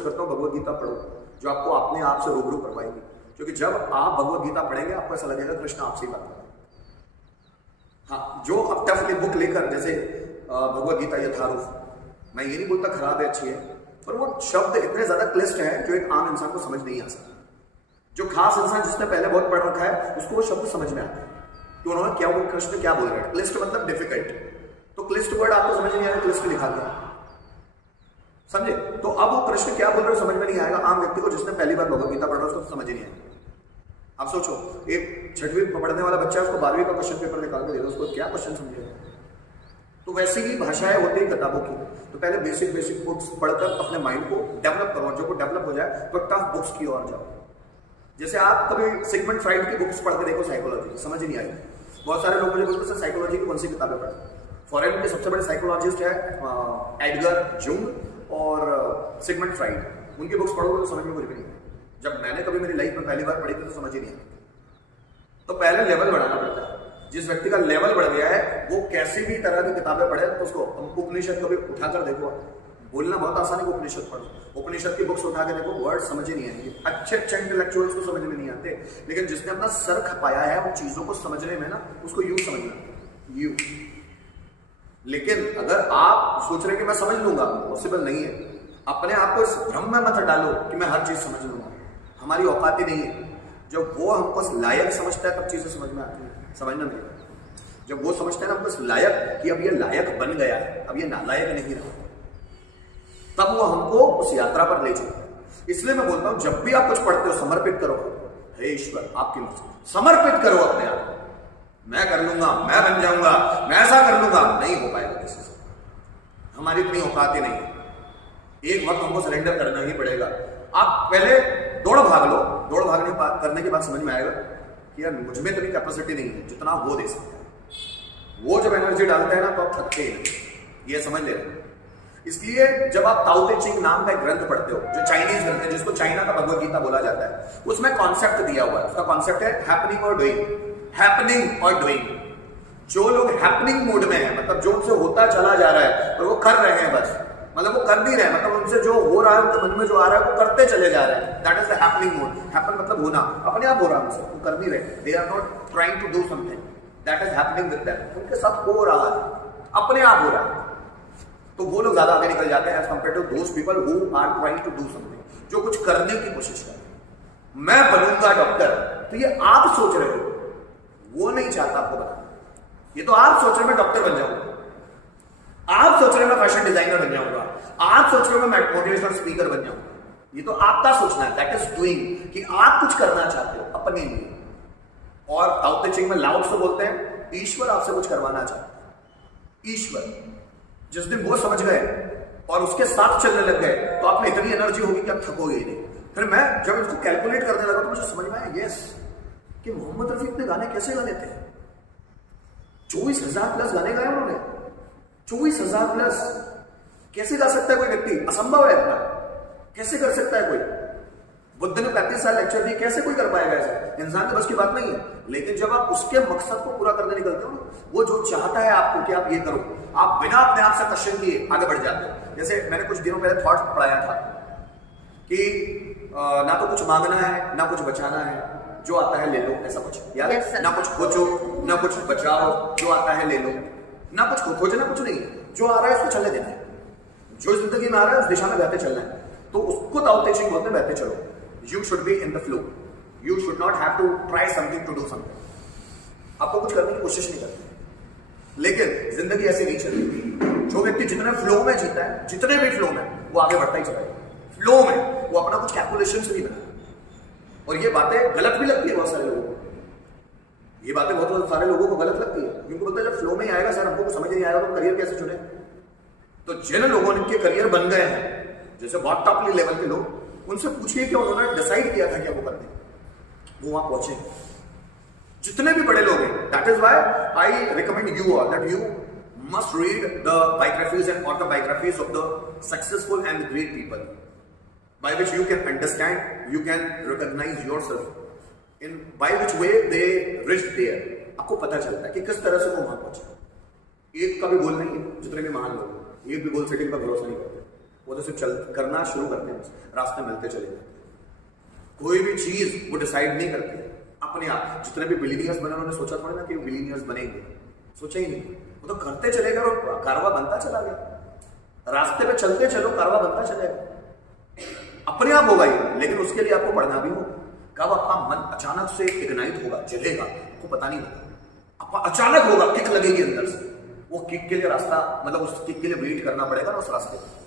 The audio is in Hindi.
सजेस्ट करता हूँ भगवत गीता पढ़ो, जो आपको अपने आप से रूबरू करवाएगी। क्योंकि जब आप भगवत गीता पढ़ेंगे आपको ऐसा लगेगा कृष्ण आपसे ही बात कर रहे हैं। हाँ, जो अब टफ बुक लेकर, जैसे भगवत गीता यथारूप, मैं ये नहीं बोलता खराब है, अच्छी है, पर वो शब्द इतने ज्यादा क्लिष्ट हैं जो एक आम इंसान को समझ नहीं आ सकता। जो खास इंसान जिसने पहले बहुत पढ़ रखा है उसको वो शब्द समझ में आते हैं कि उन्होंने क्या, वो कृष्ण क्या बोल रहे हैं। क्लिष्ट मतलब डिफिकल्ट, तो क्लिष्ट वर्ड आपको समझ नहीं आएगा, क्लिष्ट लिखा गया, समझे? तो अब वो कृष्ण क्या बोल रहे हो समझ में नहीं आएगा आम व्यक्ति को, जिसने पहली बार भगवत गीता पढ़ा उसको समझ ही नहीं आएगा। आप सोचो, एक 6वीं पढ़ने वाला बच्चा है, उसको 12वीं का क्वेश्चन पेपर निकाल के दे दो, उसको क्या क्वेश्चन समझेगा? तो वैसी ही भाषाएं होती है किताबों की। तो पहले बेसिक बुक्स पढ़कर अपने माइंड को डेवलप करो, जो को डेवलप हो जाए तो टफ बुक्स की ओर जाओ। जैसे आप कभी सिगमंड फ्राइड की बुक्स पढ़ के देखो, साइकोलॉजी समझ ही नहीं आएगी। बहुत सारे लोग मुझे बोलते हैं साइकोलॉजी की कौन सी किताबें पढ़े। फॉरेन के सबसे बड़े साइकोलॉजिस्ट है एडगर जंग और सिगमंड फ्राइड, उनकी बुक्स पढ़ोगे तो समझ में कुछ भी नहीं है। जब मैंने कभी मेरी लाइफ में पहली बार पढ़ी थी तो समझ ही नहीं आई। तो पहले लेवल बढ़ाना पड़ता है। जिस व्यक्ति का लेवल बढ़ गया है वो कैसी भी तरह की किताबें पढ़े, तो उसको उपनिषद कभी उठाकर देखो, बोलना बहुत आसान है, उपनिषद पढ़ो, उपनिषद की बुक्स उठा के देखो, वर्ड समझ ही नहीं आएंगे। अच्छे इंटेलेक्चुअल्स को समझ में नहीं आते, लेकिन जिसने अपना सर खपाया है उन चीजों को समझने में ना, उसको यूं समझना, यूं। लेकिन अगर आप सोच रहे कि मैं समझ लूंगा, पॉसिबल नहीं है। अपने आप को इस भ्रम में मत डालो कि मैं हर चीज समझ लूंगा, हमारी औकात ही नहीं है। जब वो हमको लायक समझता है तब चीजें समझ में आती है, समझना नहीं। जब वो समझता है ना हमको इस लायक कि अब ये लायक बन गया है, अब ये नालायक नहीं रहा, तब वो हमको उस यात्रा पर ले चलता है। इसलिए मैं बोलता हूं जब भी आप कुछ पढ़ते हो समर्पित करो, हे ईश्वर आपकी मर्जी, समर्पित करो अपने आप को। मैं कर लूंगा, मैं बन जाऊंगा, मैं ऐसा कर लूंगा, नहीं हो पाएगा किसी से, हमारी इतनी औकात ही नहीं है। एक वक्त हमको सरेंडर करना ही पड़ेगा। आप पहले दौड़ भाग लो, दौड़ भागने करने के बाद समझ में आएगा कि यार मुझ में इतनी कैपेसिटी नहीं है जितना वो दे सकता है। वो जब एनर्जी डालते हैं ना तो आप थकते ही नहीं, ये समझ ले रहे। इसलिए जब आप ताओ ते चिंग नाम का एक ग्रंथ पढ़ते हो, जो चाइनीज ग्रंथ है, जिसको चाइना का भगवत गीता बोला जाता है, उसमें कॉन्सेप्ट दिया हुआ है। उसका कॉन्सेप्ट है हैपनिंग और डूइंग, हैपनिंग और डूइंग। जो लोग हैपनिंग मोड में है, मतलब जो उनसे होता चला जा रहा है और वो कर रहे हैं बस, मतलब वो कर नहीं रहे, मतलब उनसे जो हो रहा है, उनके मन में जो आ रहा है वो करते चले जा रहे हैं, that is the happening mode. Happen मतलब होना, अपने आप हो रहा है उनसे, वो कर नहीं रहे, they are not trying to do something, that is happening with them. उनके साथ हो रहा है, अपने आप हो रहा है, तो वो लोग ज्यादा आगे निकल जाते हैं as compare to those people who are trying to do something, जो कुछ करने की कोशिश कर रहे हैं। मैं बनूंगा डॉक्टर, तो ये आप सोच रहे हो, वो नहीं चाहता आपको बनाना। ये तो आप सोच रहे हो मैं डॉक्टर बन जाऊंगा, आप सोच रहे हो मैं फैशन डिजाइनर बन जाऊंगा, आप सोच रहे हो मैं मोटिवेशनल स्पीकर बन जाऊंगा। ये तो आपका सोचना है, दैट इज डूइंग, कि आप कुछ करना चाहते हो अपने लिए। और ताओ ते चिंग में लाउड से बोलते हैं ईश्वर आपसे कुछ करवाना चाहता है। ईश्वर जिस दिन वो समझ गए और उसके साथ चलने लग गए तो आप में इतनी एनर्जी होगी कि आप थकोगे ही नहीं। फिर मैं जब इसको कैलकुलेट करने लगा तो मुझे समझ में आया यस कि मोहम्मद रफी अपने गाने कैसे गा लेते हैं। 24,000 प्लस गाने गाए उन्होंने, 24,000 प्लस। कैसे गा सकता है कोई व्यक्ति? असंभव है इतना, कैसे कर सकता है कोई? बुद्ध ने 35 साल लेक्चर दिए, कैसे कोई कर पाएगा ऐसा? इंसान के बस की बात नहीं है। लेकिन जब आप उसके मकसद को पूरा करने निकलते हो, वो जो चाहता है आपको कि आप ये करो, आप बिना अपने आप से क्वेश्चन किए आगे बढ़ जाते हो। जैसे मैंने कुछ दिनों पहले थॉट पढ़ाया था कि ना तो कुछ मांगना है ना कुछ बचाना है, जो आता है ले लो, ऐसा कुछ यार। ना कुछ खोजो ना कुछ बचाओ, जो आता है ले लो, ना कुछ खोजना, कुछ नहीं, जो आ रहा है उसको चलने देना है, जो जिंदगी में आ रहा है उस दिशा में बहते चलना है। तो उसको ताओ ते चिंग बोलते हैं बहते चलो। You should be in the flow. You should not have to try something to do something. आपको कुछ करने की कोशिश नहीं करते, लेकिन जिंदगी ऐसे नहीं चलती। जो व्यक्ति जितने फ्लो में जीता है, जितने भी फ्लो में, वो आगे बढ़ता ही चला जाएगा। फ्लो में वो अपना कुछ कैलकुलेशन से नहीं बना। और ये बातें गलत भी लगती है बहुत सारे लोगों को, ये बातें बहुत सारे लोगों को गलत लगती है, क्योंकि बोलते हैं जब फ्लो में ही आएगा सर, हमको कुछ समझ नहीं आएगा तो करियर कैसे चुने। तो जिन लोगों के करियर बन गए हैं, जैसे बहुत टॉप लेवल के लोग, उनसे पूछिए कि उन्होंने डिसाइड किया था क्या वो करने, वो वहां पहुंचे। जितने भी बड़े लोग हैं, that is why I recommend you all that you must read the biographies and autobiographies of the successful and great people, by which you can understand, you can recognise yourself in by which way they reached there. आपको पता चलता है कि किस तरह से वो वहां पहुंचे। एक का भी गोल नहीं है, जितने भी महान लोग, एक भी गोल सेटिंग पर भरोसा नहीं करते, वो तो सिर्फ चल करना शुरू करते हैं, रास्ते मिलते चले जाते हैं। कोई भी चीज वो डिसाइड नहीं करते अपने आप। जितने भी बिलीनियर्स बने उन्होंने सोचा थोड़ा ना कि वो बिलीनियर्स बनेंगे, सोचा ही नहीं, वो तो करते चले गए और कारवा बनता चला गया। रास्ते पे चलते चलो, कारवा बनता चलेगा, अपने आप होगा ये। लेकिन उसके लिए आपको पढ़ना भी होगा। कब आपका मन अचानक से इग्नाइट होगा, जलेगा, आपको पता नहीं होगा, अचानक होगा, किक लगेगी अंदर से। वो किक के लिए रास्ता, मतलब उस किक के लिए वेट करना पड़ेगा ना उस रास्ते पे।